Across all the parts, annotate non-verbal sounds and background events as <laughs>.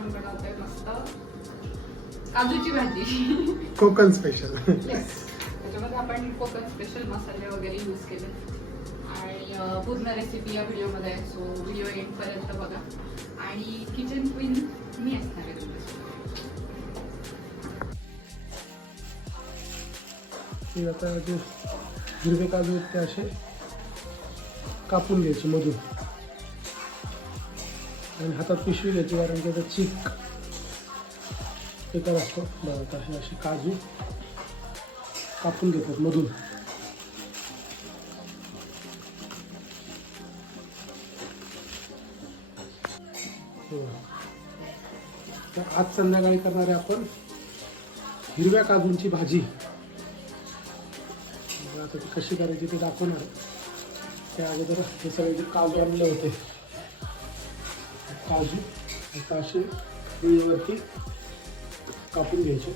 आपण बनवतोय मस्त. काजूची भाजी. कोकण स्पेशल. त्याच्यामध्ये आपण कोकण स्पेशल मसाले वगैरे यूज केले. आणि पूर्ण रेसिपी या व्हिडिओमध्ये आहे. सो व्हिडिओ एंडपर्यंत बघा. आणि किचन क्वीन मी असणार आहे तुमच्यासोबत. हिरवे काजू ते असे कापून घ्यायचे मधून. आणि हातात पिशवी घ्यायची कारण त्याचा चीक एका असतो बघा आता हे असे काजू कापून घेतात मधून. तर आज संध्याकाळी करणारे आपण हिरव्या काजूंची भाजी. आता ती कशी करायची ते दाखवणार. त्या अगोदर हे सगळे जे काजू आणले होते. काजू आता असे वेळेवरती कापून घ्यायचे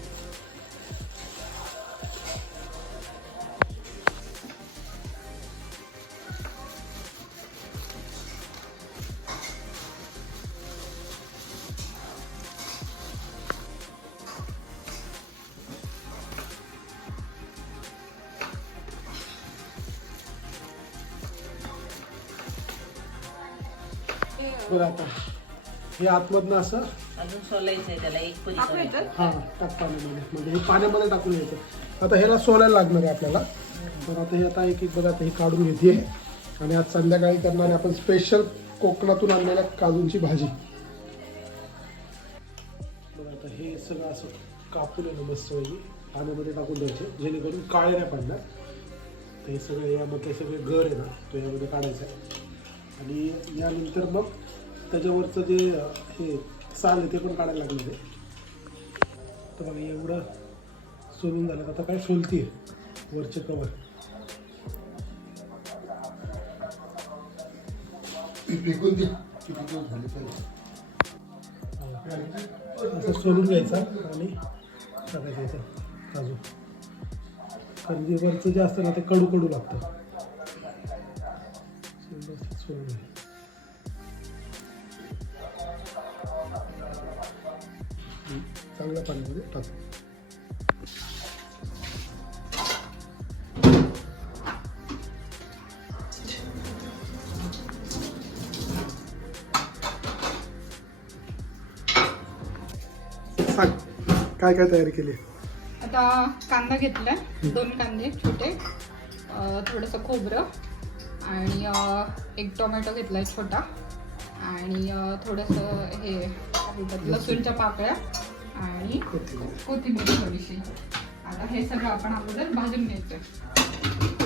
हे आतमधनं असं? अजून सोलायचं आहे त्याला एक पुरी टाकू याच्यात? हा टाक पाण्यामध्ये. म्हणजे हे पाण्यामध्ये टाकून घ्यायचं. आता ह्याला सोलायला लागणार आहे आपल्याला. तर आता हे आता एक एक बघा आता हे काढून घेते. आणि आज संध्याकाळी करणारे आपण स्पेशल कोकणातून आणलेल्या काजूंची भाजी. बघा आता हे सगळं असं कापून येणं मस्त पाण्यामध्ये टाकून द्यायचे जेणेकरून काळे नाही पडणार. तर हे सगळे यामध्ये सगळे घर आहे ना तो यामध्ये काढायचा आहे. आणि यानंतर मग त्याच्यावरचं जे हे साल आहे ते पण काढायला लागणार आहे. तर बघा एवढं सोलून झालं. आता काय सोलती आहे? वरचे कवर असं सोलून घ्यायचा आणि टाकायचं याचं काजू कारण जे वरचं जे असतं ना ते कडू कडू लागतं. सोलून चांगल्या पाण्यामध्ये टाकू. काय काय तयारी केली? आता कांदा घेतलाय दोन कांदे छोटे. थोडंसं खोबरं आणि एक टोमॅटो घेतलाय छोटा. आणि थोडंसं हे लसूणच्या पाकळ्या. आणि कोथिंबीर थोडीशी. आता हे सगळं आपण अगोदर भाजून घ्यायचं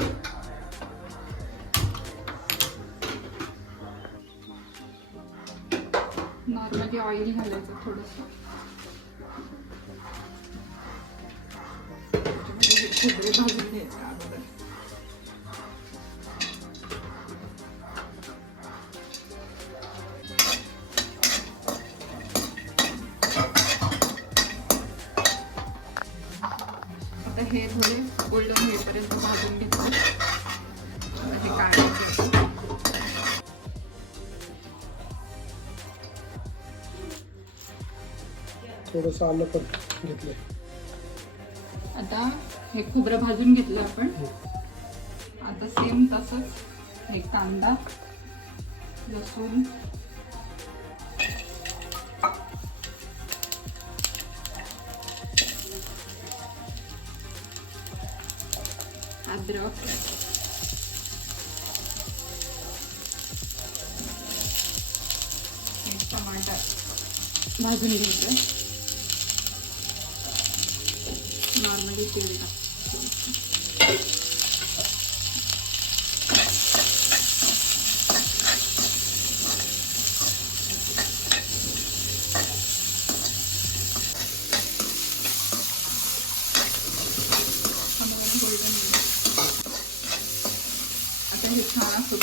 नॉर्मली ऑइल घालायचं थोडस. भाजून घ्यायचं हे थोडे गोल्डन हेपर्यंत भाजून घेतलं. आता हे काढायचे थोडंसं आलं पण घेतलं आता हे खोबरं भाजून घेतलं आपण. आता सेम तसंच हे कांदा लसूण अद्रक हे टमाटर भाजून घ्यायचं नॉर्मली तेल टाक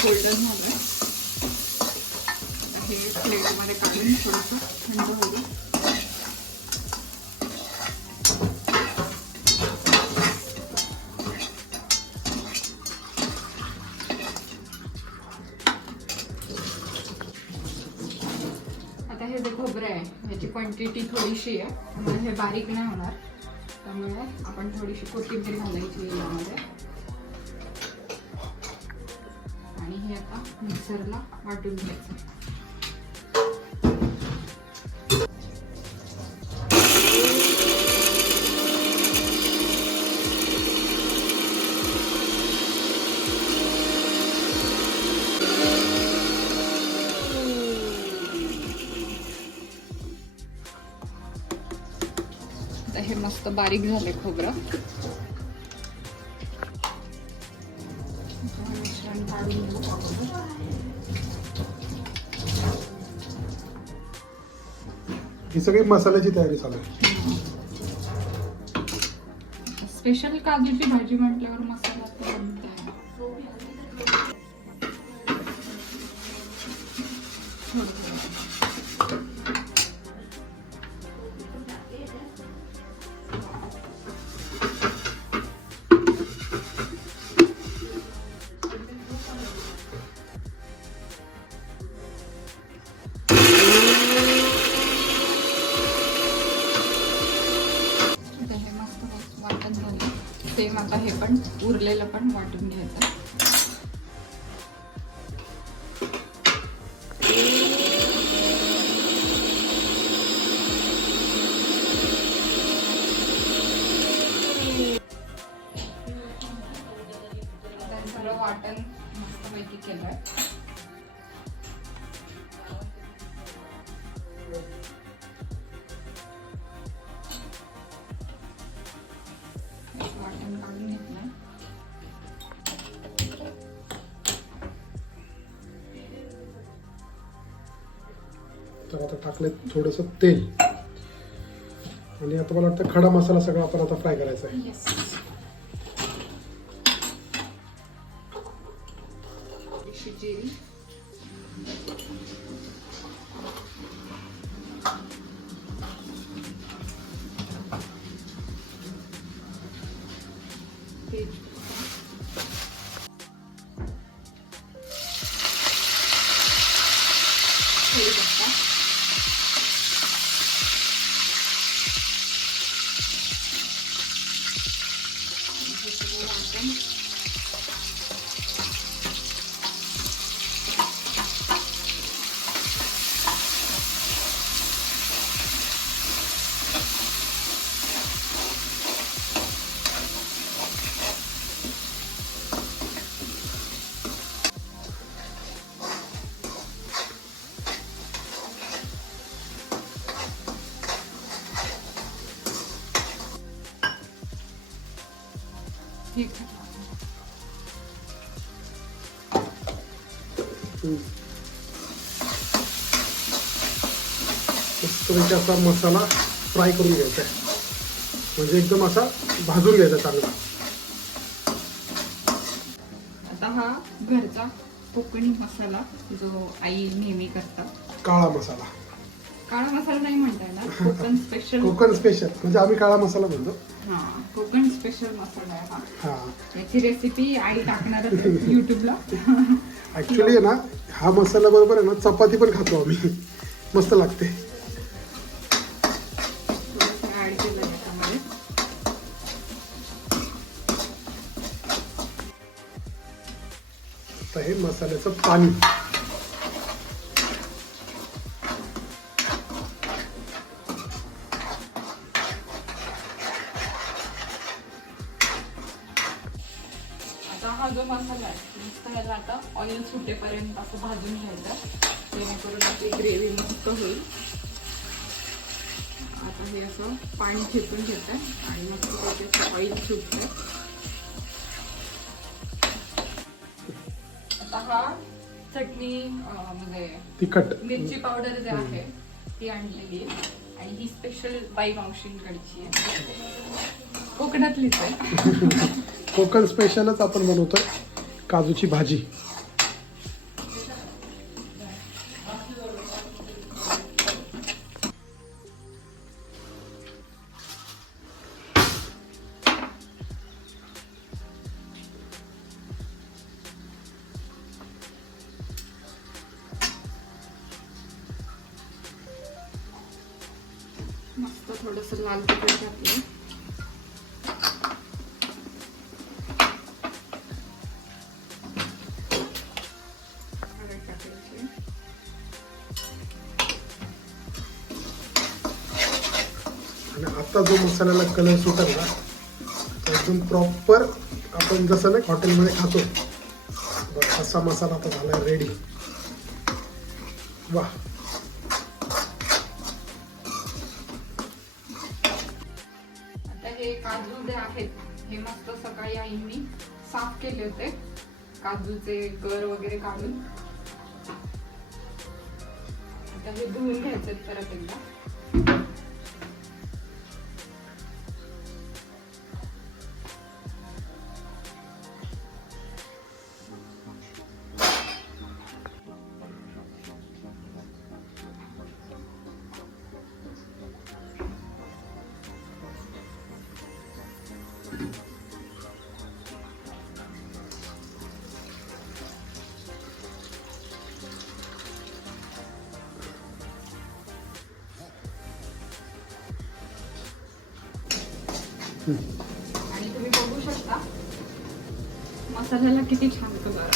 गोल्डन झालं आहे हे प्लेटमध्ये काढून थोडंसं थंड आता हे जे खोबरं आहे ह्याची क्वांटिटी थोडीशी आहे. म्हणजे हे बारीक नाही होणार. त्यामुळे आपण थोडीशी कोथिंबीर घालायची यामध्ये. आणि हे आता मिक्सरला वाटून घ्यायचं. हे मस्त बारीक झाले खोबरं. ही सगळी मसाल्याची तयारी चालू आहे स्पेशल काजूची भाजी म्हटल्यावर मसाला तर बनते आहे. थोडं थोडं. आता हे पण उरलेलं पण वाटून घ्यायचं. तर आता टाकले थोडंसं तेल. आणि आता मला वाटतं खडा मसाला सगळा आपण आता फ्राय करायचा आहे. येस थोडीशी असा मसाला फ्राय करून घ्यायचा आहे. म्हणजे एकदम असा भाजून घ्यायचा चांगला. आता हा घरचा कोकणी मसाला जो आई नेहमी करतात. काळा मसाला. काळा मसाला नाही म्हणता येणार कोकण <laughs> स्पेशल कोकण स्पेशल म्हणजे आम्ही काळा मसाला म्हणतो. हा कोकण स्पेशल मसाला आहे हा. हा. याची रेसिपी आई टाकणारच आहे युट्यूबला ऍक्च्युली ना हा मसाला बरोबर आहे ना चपाती पण खातो आम्ही. मस्त लागते. थोडंसं ऍड केलं याच्यामध्ये. आता हे मसाल्याचं पाणी. ह्याला आता. ऑइल सुटेपर्यंत असं भाजून घ्यायचं. जेणेकरून आपली ग्रेव्ही मस्त होईल. आता हे असं पाणी खेचून घेत आहे आणि मस्त त्याचे ऑइल सुटते आता हा चटणी म्हणजे तिखट. मिरची पावडर जे आहे ती आणलेली आहे. आणि ही स्पेशल बाई मावशींकडची आहे. कोकणातलीच आहे कोकण स्पेशलच आपण बनवतोय. काजूची भाजी. मस्त थोडंसं लाल तिखट घातलं. जो मसाल्याला कलर सुटेल ना एकदम प्रॉपर आपण जसं नाही हॉटेलमध्ये खातो. असा मसाला आता झाला रेडी वा आता हे काजू जे आहेत. हे मस्त सकाळी आईंनी साफ केले होते. काजूचे गर वगैरे काढून. आता हे धुवून घ्यायचे परत एकदा. मसाल्याला किती छान कलर.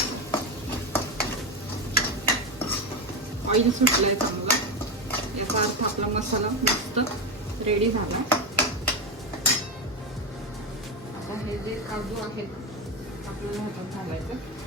ऑइल सुटलंय चांगलं. याचा अर्थ आपला मसाला मस्त रेडी झाला. आता हे जे काजू आहेत आपल्याला हातात घालायचं.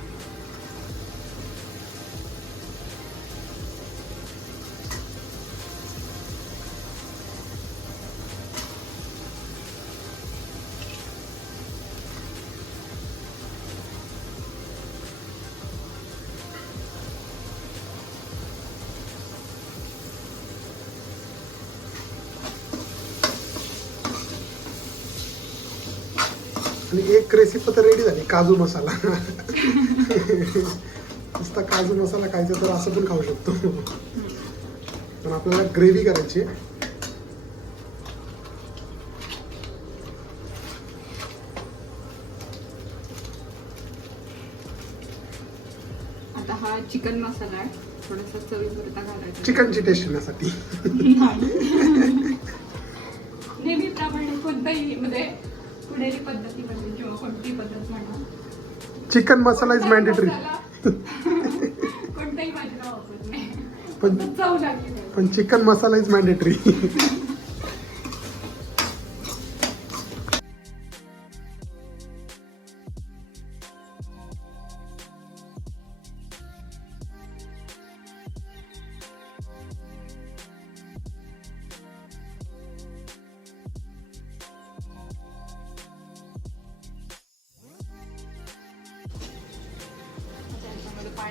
आणि एक रेसिपी तर रेडी झाली काजू मसाला. नुसता काजू मसाला खायचा तर असं पण खाऊ शकतो. पण आपल्याला ग्रेव्ही करायची. आता हा चिकन मसाला आहे. थोडासा चवीपुरता घालायचा. चिकनची टेस्ट येण्यासाठी. <laughs> म्हणजे पुणेरी पद्धतीमध्ये किंवा कोणती पद्धत म्हणा चिकन मसाला इज मॅन्डेटरी वापरत नाही. पण. पण चिकन मसाला इज मॅन्डेटरी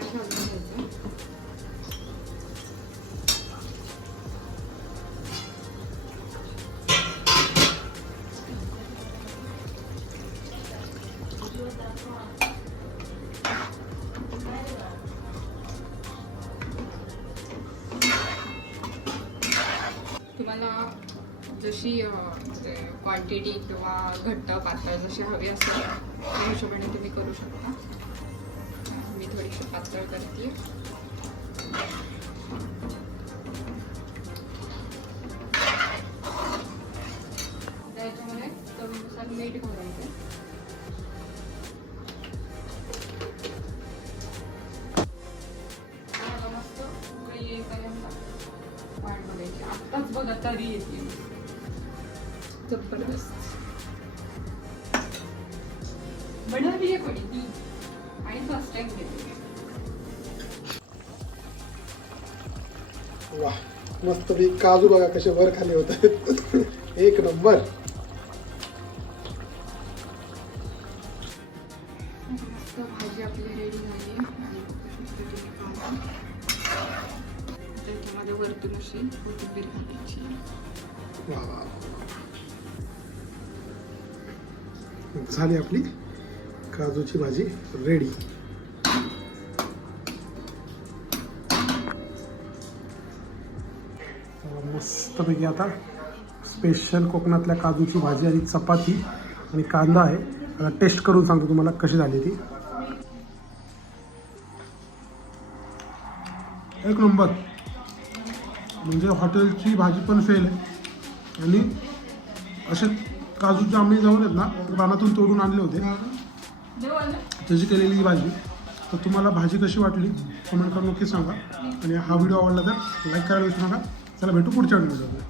पाणी घालून घ्यायचं तुम्हाला जशी क्वांटिटी म्हणजे किंवा घट्ट पातळ जशी हवी असेल त्या हिशोबाने तुम्ही करू शकता. पातळ करते. त्याच्यामध्ये चवीनुसार मीठ घालायचं. मस्त येईपर्यंत आत्ताच बघा तरी येते. जबरदस्त. बनवली आहे कोणी ती? आणि फर्स्ट टाइम घेते. मस्त मी काजू बघा कसे वर खाली होत आहेत. एक नंबर. झाली. आपली काजूची भाजी रेडी मस्तपैकी आता स्पेशल कोकणातल्या काजूची भाजी आणि चपाती आणि कांदा आहे. आता टेस्ट करून सांगतो तुम्हाला कशी झाली ती. एक नंबर. म्हणजे हॉटेलची भाजी पण फेल आहे. आणि असे काजूचे आम्ही जाऊन आहेत ना रानातून तोडून आणले होते. त्याची केलेली ही भाजी. तर तुम्हाला भाजी कशी वाटली कमेंट करून नक्की सांगा. आणि हा व्हिडिओ आवडला तर लाईक करायला विसरू नका. त्याला भेटू पुढच्या व्हिडिओमध्ये.